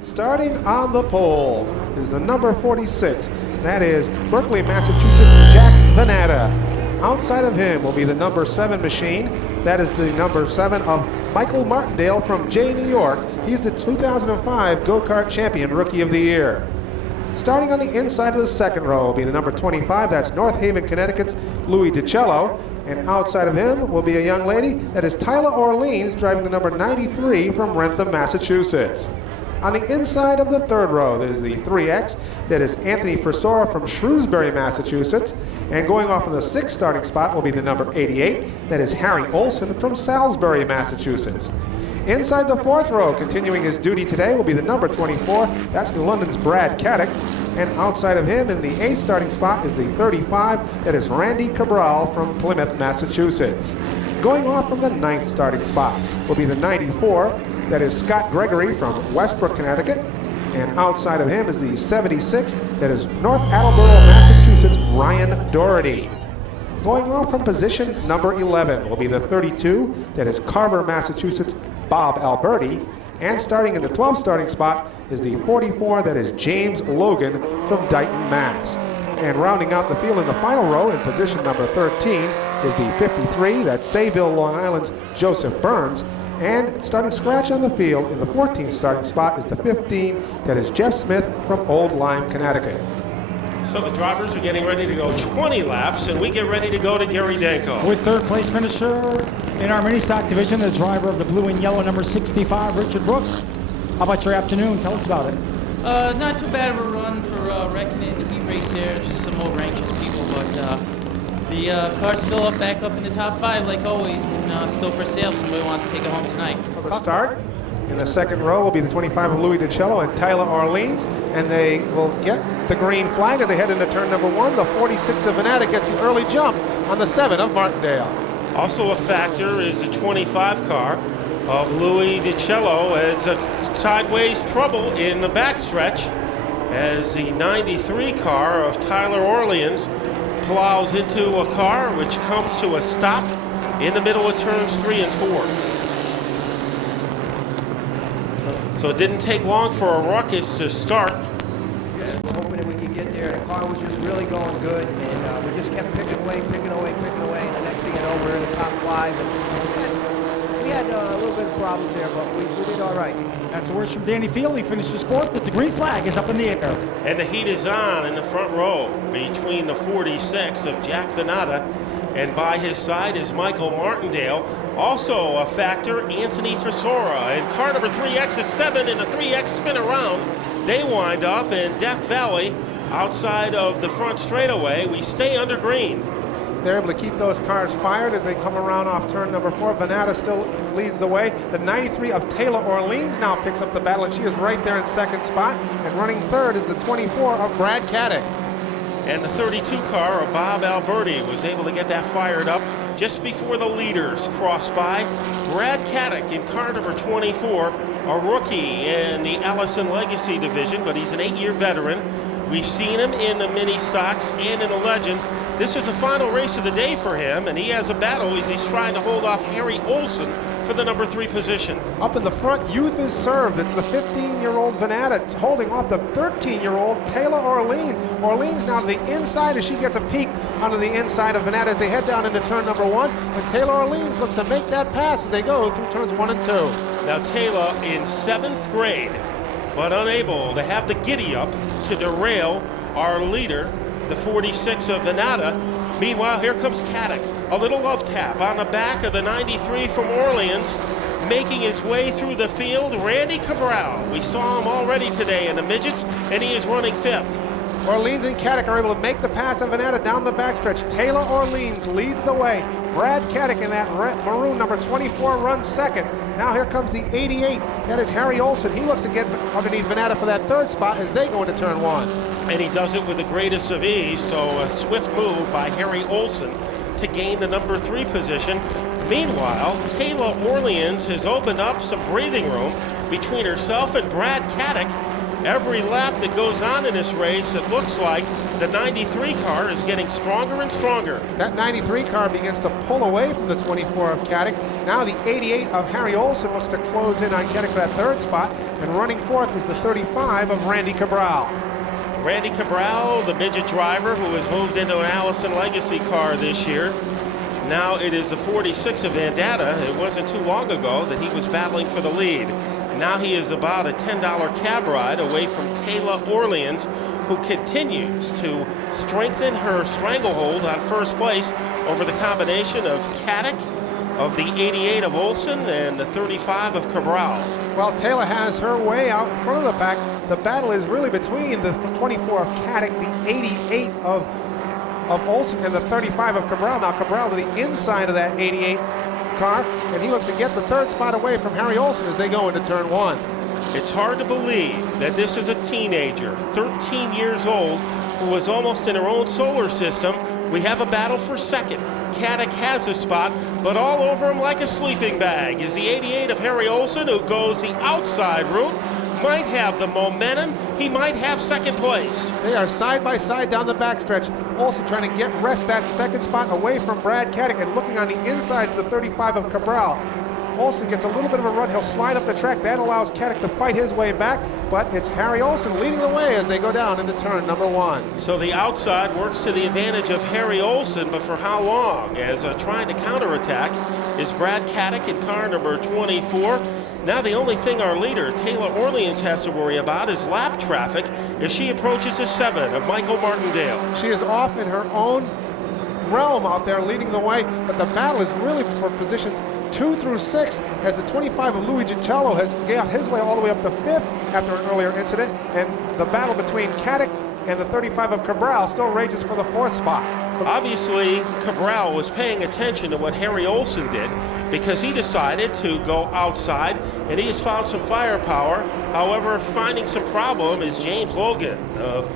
Starting on the pole is the number 46. That is Berkeley, Massachusetts, Jack Venata. Outside of him will be the number 7 machine. That is the number 7 of Michael Martindale from Jay, New York. He's the 2005 Go-Kart Champion Rookie of the Year. Starting on the inside of the second row will be the number 25. That's North Haven, Connecticut's Louis DiCello. And outside of him will be a young lady. That is Tayla Orleans, driving the number 93 from Wrentham, Massachusetts. On the inside of the third row, there's the 3X. That is Anthony Frisora from Shrewsbury, Massachusetts. And going off in the 6th starting spot will be the number 88. That is Harry Olson from Salisbury, Massachusetts. Inside the 4th row, continuing his duty today, will be the number 24. That's New London's Brad Caddick. And outside of him in the 8th starting spot is the 35. That is Randy Cabral from Plymouth, Massachusetts. Going off from the 9th starting spot will be the 94. That is Scott Gregory from Westbrook, Connecticut. And outside of him is the 76. That is North Attleboro, Massachusetts, Ryan Doherty. Going off from position number 11 will be the 32. That is Carver, Massachusetts, Bob Alberti. And starting in the 12th starting spot is the 44. That is James Logan from Dighton, Mass. And rounding out the field in the final row in position number 13 is the 53. That's Sayville, Long Island's Joseph Burns. And starting scratch on the field in the 14th starting spot is the 15. That is Jeff Smith from Old Lyme, Connecticut. So the drivers are getting ready to go 20 laps, and we get ready to go to Gary Danko. With third place finisher in our mini stock division, the driver of the blue and yellow number 65, Richard Brooks. How about your afternoon? Tell us about it. Not too bad of a run for wrecking it in the heat race there. Just some more anxious people, but the car's still back up in the top 5 like always, and still for sale. Somebody wants to take it home tonight. For the start, in the second row will be the 25 of Louis DiCello and Tayla Orleans, and they will get the green flag as they head into turn number 1. The 46 of Venata gets the early jump on the 7 of Martindale. Also a factor is the 25 car of Louis DiCello as a sideways trouble in the backstretch as the 93 car of Tayla Orleans plows into a car which comes to a stop in the middle of turns 3 and 4. So it didn't take long for a ruckus to start. Just hoping that we could get there. The car was just really going good, and we just kept picking away, and the next thing you know, we're in the top 5. And we had a little bit of problems there, but we did all right. That's the words from Danny Field. He finishes 4th, but the green flag is up in the air. And the heat is on in the front row between the 46 of Jack Venata, and by his side is Michael Martindale. Also a factor, Anthony Frisora. And car number 3X is 7 in the 3X spin around. They wind up in Death Valley outside of the front straightaway. We stay under green. They're able to keep those cars fired as they come around off turn number 4. Venata still leads the way. The 93 of Tayla Orleans now picks up the battle, and she is right there in 2nd spot. And running 3rd is the 24 of Brad Caddick. And the 32 car of Bob Alberti was able to get that fired up just before the leaders crossed by. Brad Caddick in car number 24, a rookie in the Allison Legacy division, but he's an 8-year veteran. We've seen him in the mini stocks and in the Legend. This is the final race of the day for him, and he has a battle as he's trying to hold off Harry Olson for the number 3 position. Up in the front, youth is served. It's the 15-year-old Venata holding off the 13-year-old Tayla Orleans. Orleans now to the inside as she gets a peek onto the inside of Venata as they head down into turn number 1. And Tayla Orleans looks to make that pass as they go through turns 1 and 2. Now Tayla in 7th grade, but unable to have the giddy up to derail our leader, the 46 of Venata. Meanwhile, here comes Caddick. A little love tap on the back of the 93 from Orleans, making his way through the field. Randy Cabral, we saw him already today in the midgets, and he is running 5th. Orleans and Caddick are able to make the pass of Venata down the backstretch. Tayla Orleans leads the way. Brad Caddick in that maroon number 24 runs 2nd. Now here comes the 88. That is Harry Olson. He looks to get underneath Venata for that 3rd spot as they go into turn 1. And he does it with the greatest of ease, so a swift move by Harry Olson to gain the number 3 position. Meanwhile, Tayla Orleans has opened up some breathing room between herself and Brad Caddick. Every lap that goes on in this race, it looks like the 93 car is getting stronger and stronger. That 93 car begins to pull away from the 24 of Caddick. Now the 88 of Harry Olson looks to close in on Caddick for that third spot. And running fourth is the 35 of Randy Cabral. Randy Cabral, the midget driver who has moved into an Allison Legacy car this year. Now it is the 46 of Vandata. It wasn't too long ago that he was battling for the lead. Now he is about a $10 cab ride away from Tayla Orleans, who continues to strengthen her stranglehold on first place over the combination of Caddick, of the 88 of Olson, and the 35 of Cabral. Well, Taylor has her way out in front of the pack. The battle is really between the 24 of Caddick, the 88 of Olson, and the 35 of Cabral. Now Cabral to the inside of that 88 car, and he looks to get the third spot away from Harry Olson as they go into turn one. It's hard to believe that this is a teenager, 13 years old, who was almost in her own solar system. We have a battle for second. Caddick has a spot, but all over him like a sleeping bag is the 88 of Harry Olson, who goes the outside route. Might have the momentum. He might have second place. They are side by side down the backstretch. Olson trying to wrest that second spot away from Brad Caddick, and looking on the inside is the 35 of Cabral. Olson gets a little bit of a run. He'll slide up the track. That allows Caddick to fight his way back, but it's Harry Olson leading the way as they go down into turn number one. So the outside works to the advantage of Harry Olson, but for how long? As trying to counterattack is Brad Caddick in car number 24. Now the only thing our leader, Tayla Orleans, has to worry about is lap traffic as she approaches the 7 of Michael Martindale. She is off in her own realm out there leading the way, but the battle is really for positions 2 through 6 as the 25 of Louis Gicello has got his way all the way up to 5th after an earlier incident, and the battle between Caddick and the 35 of Cabral still rages for the 4th spot. Obviously, Cabral was paying attention to what Harry Olson did, because he decided to go outside, and he has found some firepower. However, finding some problem is James Logan of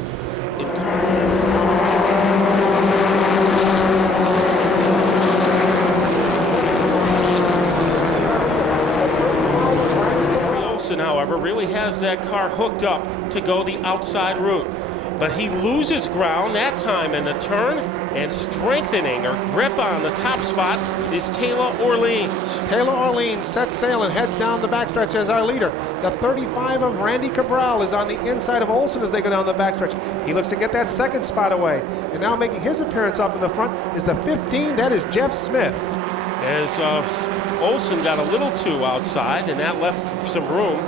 Olson, however, really has that car hooked up to go the outside route. But he loses ground that time in the turn, and strengthening her grip on the top spot is Tayla Orleans. Tayla Orleans sets sail and heads down the backstretch as our leader. The 35 of Randy Cabral is on the inside of Olson as they go down the backstretch. He looks to get that second spot away. And now making his appearance up in the front is the 15, that is Jeff Smith. As Olson got a little too outside, and that left some room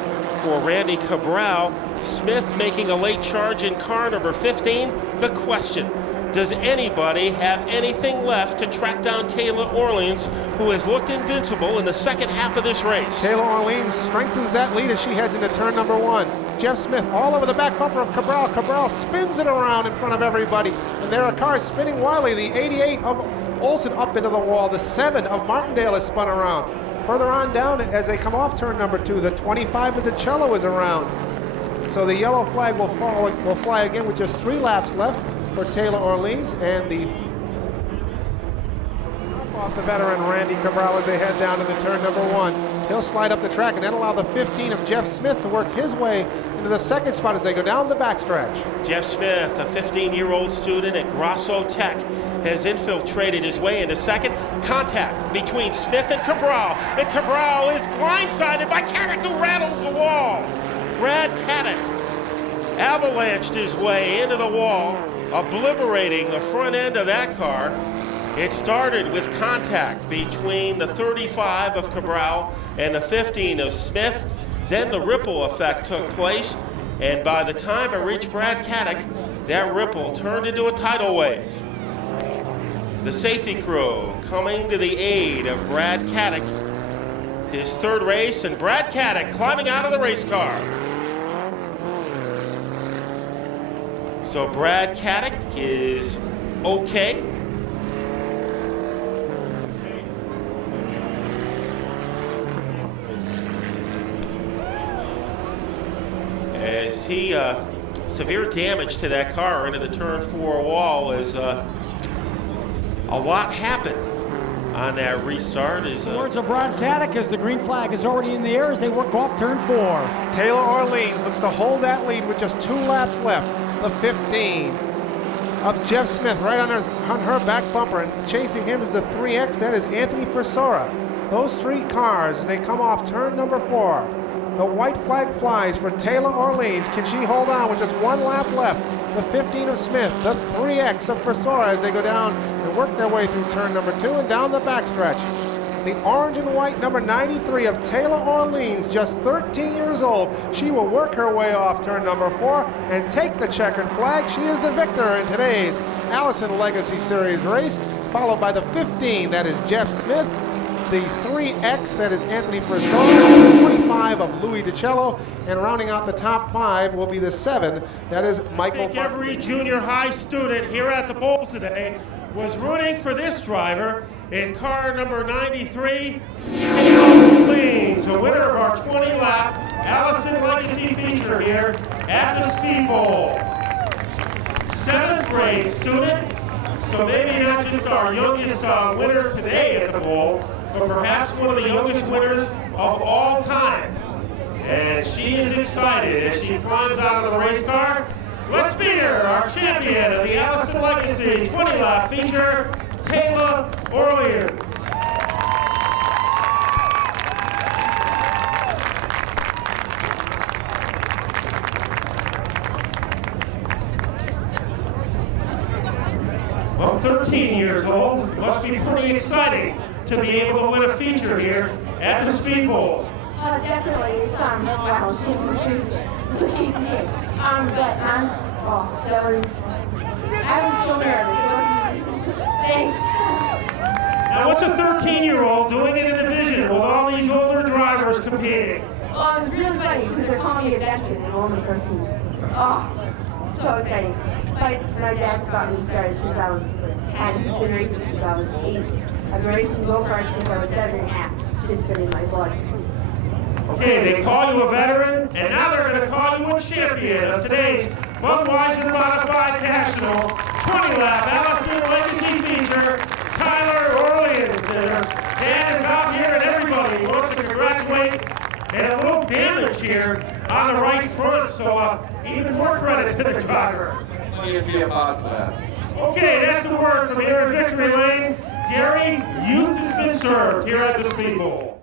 for Randy Cabral. Smith making a late charge in car number 15. The question, does anybody have anything left to track down Tayla Orleans, who has looked invincible in the second half of this race? Tayla Orleans strengthens that lead as she heads into turn number one. Jeff Smith all over the back bumper of Cabral. Cabral spins it around in front of everybody, and there are cars spinning wildly. The 88 of Olson up into the wall. The 7 of Martindale is spun around. Further on down as they come off turn number 2, the 25 of DiCello is around. So the yellow flag will fly again with just 3 laps left for Tayla Orleans, and the off the veteran Randy Cabral as they head down into turn number 1. He'll slide up the track and then allow the 15 of Jeff Smith to work his way into the second spot as they go down the backstretch. Jeff Smith, a 15-year-old student at Grosso Tech, has infiltrated his way into second. Contact between Smith and Cabral is blindsided by Caddick, who rattles the wall. Brad Caddick avalanched his way into the wall, obliterating the front end of that car. It started with contact between the 35 of Cabral and the 15 of Smith. Then the ripple effect took place, and by the time it reached Brad Caddick, that ripple turned into a tidal wave. The safety crew coming to the aid of Brad Caddick. His third race, and Brad Caddick climbing out of the race car. So Brad Caddick is okay. As he, severe damage to that car into the turn 4 wall as a lot happened on that restart. Is The words of Brad Caddick as the green flag is already in the air as they work off turn 4. Tayla Orleans looks to hold that lead with just 2 laps left. The 15 of Jeff Smith right on her back bumper, and chasing him is the 3X. That is Anthony Frisora. Those 3 cars as they come off turn number 4. The white flag flies for Tayla Orleans. Can she hold on with just 1 lap left? The 15 of Smith, the 3X of Frisora as they go down and work their way through turn number 2 and down the backstretch. The orange and white number 93 of Tayla Orleans, just 13 years old. She will work her way off turn number 4 and take the checkered flag. She is the victor in today's Allison Legacy Series race, followed by the 15, that is Jeff Smith, the 3X, that is Anthony Frisora, the 25 of Louis DiCello, and rounding out the top 5 will be the 7, that is Michael. I think every junior high student here at the bowl today was rooting for this driver in car number 93, Tayla Orleans, a winner of our 20-lap Allison Legacy feature here at the Speedbowl. 7th grade student, so maybe not just our youngest winner today at the bowl, but perhaps one of the youngest winners of all time. And she is excited as she climbs out of the race car. Let's meet her, our champion of the Allison Legacy 20-lap feature, Tayla Orleans. Well, 13 years old, must be pretty exciting to be able to win a feature here at the Speedbowl. Definitely, it's wow, I was so nervous. It wasn't. Thanks. Now, what's a 13-year-old doing in a division with all these older drivers competing? Well, it was really funny because they're calling me a veteran and all my first team. Oh, so exciting. My dad got me started since I was 10. I've been racing since I was 8. I've been racing go-karts since I was 7 and a half. It's just been in my blood. Okay, they call you a veteran, and now they're going to call you a champion of today's Budweiser Modified National 20-lap Allison Legacy feature, Tayla Orleans. And her dad is out here, and everybody wants to congratulate. And a little damage here on the right front, so even more credit to the driver. Please be a part of that. Okay, that's a word from here at Victory Lane. Gary, youth has been served here at the Speedbowl.